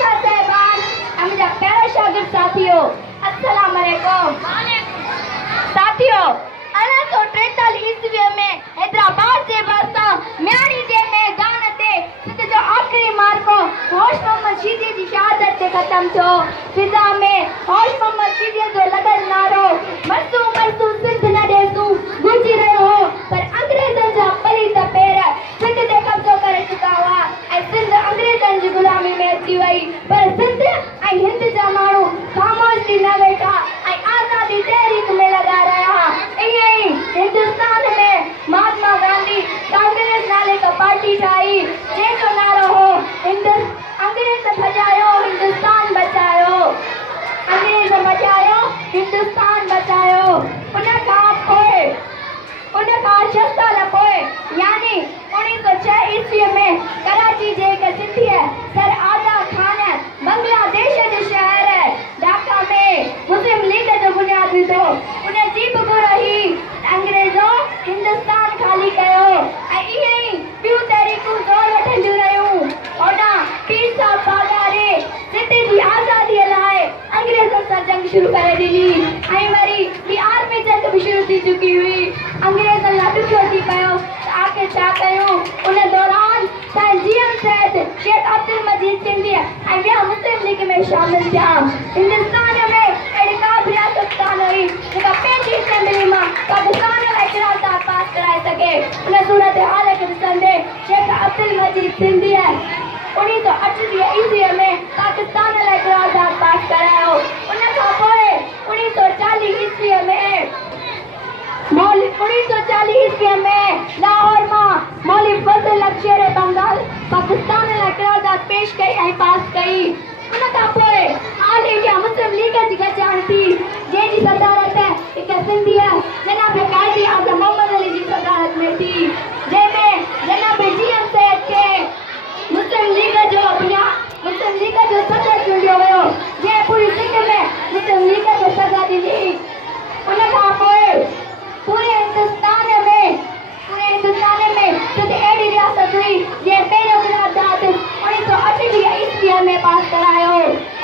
उस्ताद साहिबान, मुझे प्यारे शागिर्द साथियों, अस्सलाम वालेकुम। साथियों, 1943 ईस्वी में हैदराबाद जे वास्ता म्यानी जे मैदान ते सिंध जो आखिरी मार्को होश मोहम्मद शीदी जी शहादत ते खत्म थियो। फिजा में होश मोहम्मद शीदी जो लगल नारो मरसू मरसू सिंध न देसू गूंजी रहियो हो, पर अंग्रेजन जा पलीत पेर सिंध ते कब्जो करे चुका हुआ ऐं सिंध अंग्रेजन जी गुलामी में अची वई। पर सिंध ऐं हिंद जा माण्हू ख़ामोश थी न वेठा ऐं आज़ादी तहरीक में लगा रहा। ईअं ई हिंदुस्तान में महात्मा गांधी कांग्रेस नाले का पार्टी ठाही जंहिंजो नारो हो अंग्रेज भॼायो हिंदुस्तान बचायो, अंग्रेज भॼायो हिंदुस्तान बचायो। उन खां 6 साल पोइ यानी 1906 ईस्वी में कराची जे हिक सिंधीअ सर आगा खान बांग्लादेश जे शहर ढाका में मुस्लिम लीग जो बुनियाद विधो। उन जी बुग़ुर ई अंग्रेज़ो हिंदुस्तान खाली कयो ऐं इहे ई ॿियूं तहरीकूं ज़ोर वठंदियूं रहियूं। होॾां पीर साहब बाग़ारे सिंध जी आज़ादीअ लाइ अंग्रेज़नि सां जंग शुरू करे ॾिनी ऐं वरी बिहार में जंग बि शुरू थी चुकी हुई। अंग्रेज़नि लाइ ॾुखियो थी पियो त आख़िर छा कयूं। उन दौरान जीएम सैद शेख अब्दुल मजीद सिंधी ऐं ॿिया मुस्लिम लीग में शामिल थिया। हिंदुस्तान में अहिड़ी का बि रियासत कान हुई जेका पंहिंजी असेंबली मां पाकिस्तान लाइ क़रारदाद पास कराए सघे। उन सूरत हाल खे ॾिसंदे शेख अब्दुल मजीद सिंधी 1938 ईस्वी में पाकिस्तान लाइ क़रारदाद पास करायो। उन खां पोइ 1940 ईस्वी में लाहौर मां मौलवी फजल हक शेर बंगाल पाकिस्तान लाइ क़रारदाद पेश कई ऐं पास कई। उन खां पोइ ऑल इंडिया मुस्लिम लीग जी गॾिजाणी थी जंहिंजी सदारत हिक सिंधीअ जनाब कायदे आज़म मोहम्मद अली जी सदारत में थी, जंहिंमें जनाब जीएम सैद खे मुस्लिम लीग जो सदर चूंडियो वियो, जंहिं पूरी सिंध में मुस्लिम लीग खे सज़ा ॾिनी। उन खां पोइ पूरे हिंदुस्तान में सिंध अहिड़ी रियासत हुई जंहिं पहिरियों क़रारदाद 1938 ईस्वी में पास करायो।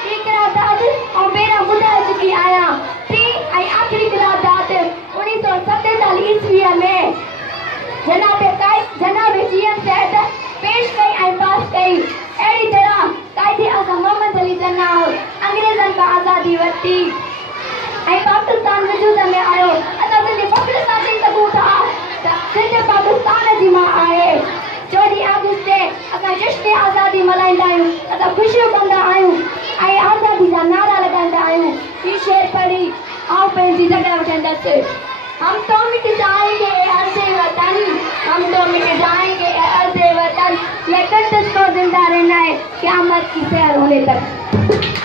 हीअ क़रारदाद आउं पहिरियों ॿुधाए चुकी आहियां। टी ऐं आख़िरी क़रारदाद 1947 ईस्वी में जनाब जीएम सैद पेश कई ऐं पास कई। अहिड़ी तरह कायदे आज़म मोहम्मद अली जिन्नाह अंग्रेज़नि खां आज़ादी वरिती ऐं पाकिस्तान वजूद में आयो। असां सिंधी फ़ख्र सां चई सघूं था त सिंध पाकिस्तान जी मां आहे। 14 अगस्त ते असां जश्न आज़ादी मल्हाईंदा आहियूं, असां ख़ुशियूं कंदा आहियूं ऐं आज़ादी जा नारा लॻाईंदा आहियूं। हीउ शेर पढ़ी आउं पंहिंजी जॻह वठंदसि। हम तो मिट जाएंगे अर्ज़े वतन, हम तो मिट जाएंगे अर्ज़े वतन, ये कद्दस को जिंदा रहना है क़यामत की सैर होने तक।